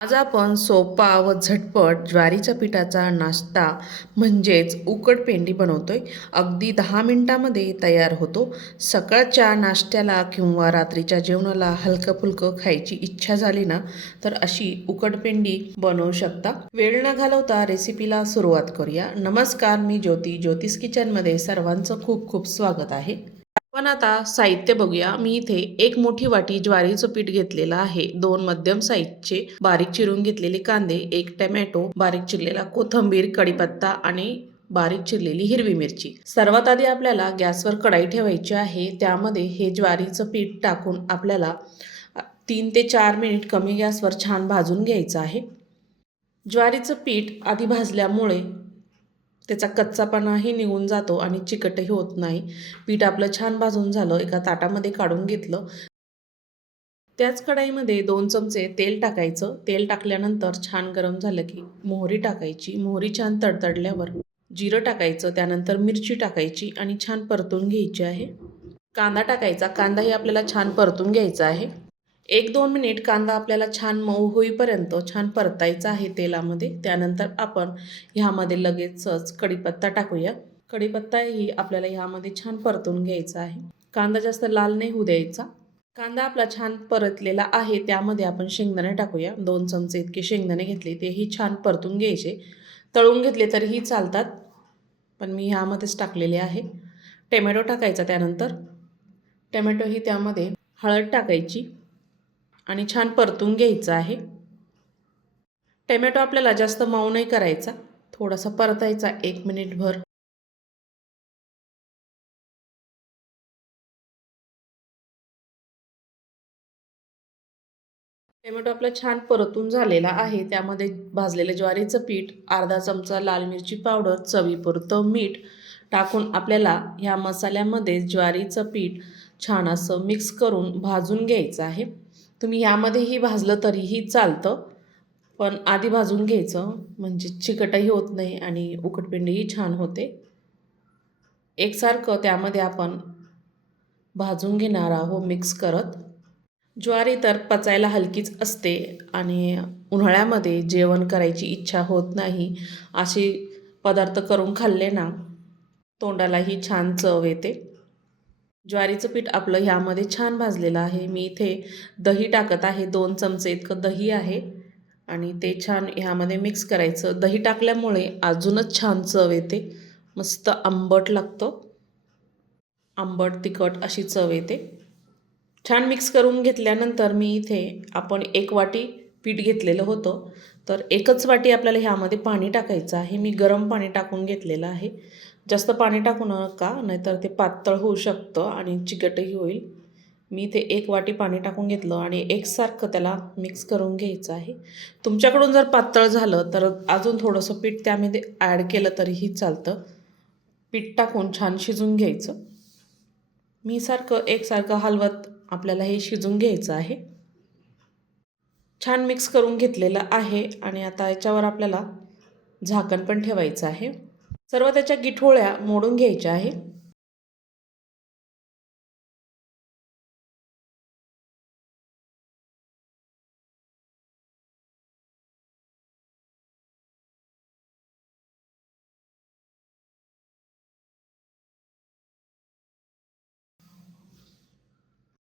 आज आपण सोपा व झटपट ज्वारीच्या पिठाचा नाश्ता म्हणजेच उकडपेंडी बनवतोय. अगदी 10 मिनिटांमध्ये तयार होतो. सकाळच्या नाश्त्याला किंवा रात्रीच्या जेवणाला हलकं फुलकं खायची इच्छा झाली ना, तर अशी उकडपेंडी बनवू शकता. वेळ न घालवता रेसिपीला सुरुवात करूया. नमस्कार, मी ज्योती. ज्योतिष किचनमध्ये सर्वांचं खूप खूप स्वागत आहे. पण आता साहित्य बघूया. मी इथे 1 मोठी वाटी ज्वारीचं पीठ घेतलेलं आहे, 2 मध्यम साईजचे बारीक चिरून घेतलेले कांदे, 1 टोमॅटो, बारीक चिरलेला कोथिंबीर, कढीपत्ता आणि बारीक चिरलेली हिरवी मिरची. सर्वात आधी आपल्याला गॅसवर कढाई ठेवायची आहे. त्यामध्ये हे ज्वारीचं पीठ टाकून आपल्याला 3 ते 4 मिनिट कमी गॅसवर छान भाजून घ्यायचं आहे. ज्वारीचं पीठ आधी भाजल्यामुळे त्याचा कच्चापणाही निघून जातो आणि चिकटही होत नाही. पीठ आपलं छान भाजून झालं, एका ताटामध्ये काढून घेतलं. त्याच कढईमध्ये 2 चमचे तेल टाकायचं. तेल टाकल्यानंतर छान गरम झालं की मोहरी टाकायची. मोहरी छान तडतडल्यावर जिरं टाकायचं. त्यानंतर मिरची टाकायची आणि छान परतून घ्यायची आहे. कांदा टाकायचा. कांदाही आपल्याला छान परतून घ्यायचा आहे. 1-2 मिनिट कांदा आपल्याला छान मऊ होईपर्यंत छान परतायचा आहे तेलामध्ये. त्यानंतर आपण ह्यामध्ये लगेचच कढीपत्ता टाकूया. कढीपत्ताही आपल्याला ह्यामध्ये छान परतून घ्यायचा आहे. कांदा जास्त लाल नाही होऊ द्यायचा. कांदा आपला छान परतलेला आहे. त्यामध्ये आपण शेंगदाणे टाकूया. 2 चमचे इतके शेंगदाणे घेतले, तेही छान परतून घ्यायचे. तळून घेतले तरीही चालतात, पण मी ह्यामध्येच टाकलेले आहे. टोमॅटो टाकायचा. त्यानंतर टोमॅटोही त्यामध्ये हळद टाकायची आणि छान परतून घ्यायचं आहे. टोमॅटो आपल्याला जास्त मऊ नाही करायचा, थोडासा परतायचा 1 मिनिटभर. टोमॅटो आपला छान परतून झालेला आहे. त्यामध्ये भाजलेलं ज्वारीचं पीठ, अर्धा चमचा लाल मिरची पावडर, चवीपुरतं मीठ टाकून आपल्याला ह्या मसाल्यामध्ये ज्वारीचं पीठ छान असं मिक्स करून भाजून घ्यायचं आहे. तुम्ही ह्यामध्येही भाजलं तरीही चालतं, पण आधी भाजून घ्यायचं म्हणजे चिकटही होत नाही आणि उकडपेंडीही छान होते. एकसारखं त्यामध्ये आपण भाजून घेणार आहोत मिक्स करत. ज्वारी तर पचायला हलकीच असते आणि उन्हाळ्यामध्ये जेवण करायची इच्छा होत नाही. असे पदार्थ करून खाल्ले ना, तोंडालाही छान चव येते. ज्वारीचं पीठ आपलं ह्यामध्ये छान भाजलेलं आहे. मी इथे दही टाकत आहे. 2 चमचे इतकं दही आहे आणि ते छान ह्यामध्ये मिक्स करायचं. दही टाकल्यामुळे अजूनच छान चव येते. मस्त आंबट लागतं. आंबट, तिखट अशी चव येते. छान मिक्स करून घेतल्यानंतर मी इथे आपण 1 वाटी पीठ घेतलेलं होतं, तर 1च वाटी आपल्याला ह्यामध्ये पाणी टाकायचं आहे. मी गरम पाणी टाकून घेतलेलं आहे. जास्त पाणी टाकू नका, नाहीतर ते पातळ होऊ शकतं आणि चिकटही होईल. मी इथे 1 वाटी पाणी टाकून घेतलं आणि एकसारखं त्याला मिक्स करून घ्यायचं आहे. तुमच्याकडून जर पातळ झालं तर अजून थोडंसं पीठ त्यामध्ये ॲड केलं तरीही चालतं. पीठ टाकून छान शिजून घ्यायचं. मी एकसारखं हलवत आपल्याला हे शिजून घ्यायचं आहे. छान मिक्स करून घेतलेलं आहे आणि आता याच्यावर आपल्याला झाकण पण ठेवायचं आहे. सर्व त्याच्या गिठोळ्या मोडून घ्यायच्या आहे.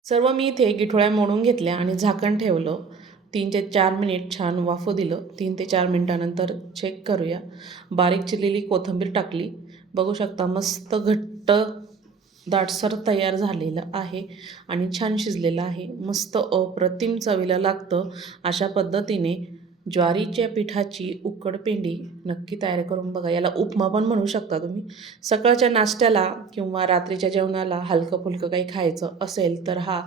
सर्व मी इथे गिठोळ्या मोडून घेतल्या आणि झाकण ठेवलं. 3 ते 4 मिनिट छान वाफू दिलं. 3 ते 4 मिनिटानंतर चेक करूया. बारीक चिरलेली कोथिंबीर टाकली. बघू शकता मस्त घट्ट दाटसर तयार झालेलं आहे आणि छान शिजलेलं आहे. मस्त अप्रतिम चवीला लागतं. अशा पद्धतीने ज्वारीच्या पिठाची उकडपेंडी नक्की तयार करून बघा. याला उपमा पण म्हणू शकता तुम्ही. सकाळच्या नाश्त्याला किंवा रात्रीच्या जेवणाला हलकं-फुलकं काही खायचं असेल तर हा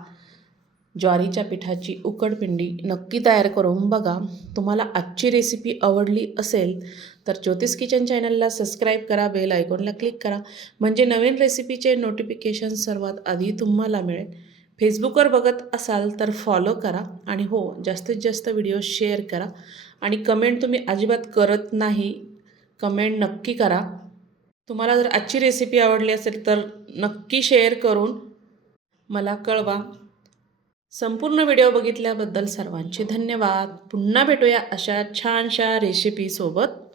ज्वारीच्या पिठाची उकडपेंडी नक्की तयार करून बघा. तुम्हाला आजची रेसिपी आवडली असेल तर ज्योतिष किचन चॅनलला सबस्क्राईब करा, बेल आयकॉनला क्लिक करा, म्हणजे नवीन रेसिपीचे नोटिफिकेशन सर्वात आधी तुम्हाला मिळेल. फेसबुकवर बघत असाल तर फॉलो करा आणि हो, जास्तीत जास्त व्हिडिओ शेअर करा आणि कमेंट तुम्ही अजिबात करत नाही, कमेंट नक्की करा. तुम्हाला जर आजची रेसिपी आवडली असेल तर नक्की शेअर करून मला कळवा. संपूर्ण व्हिडिओ बघितल्याबद्दल सर्वांचे धन्यवाद. पुन्हा भेटूया अशा छानशा रेसिपीसोबत.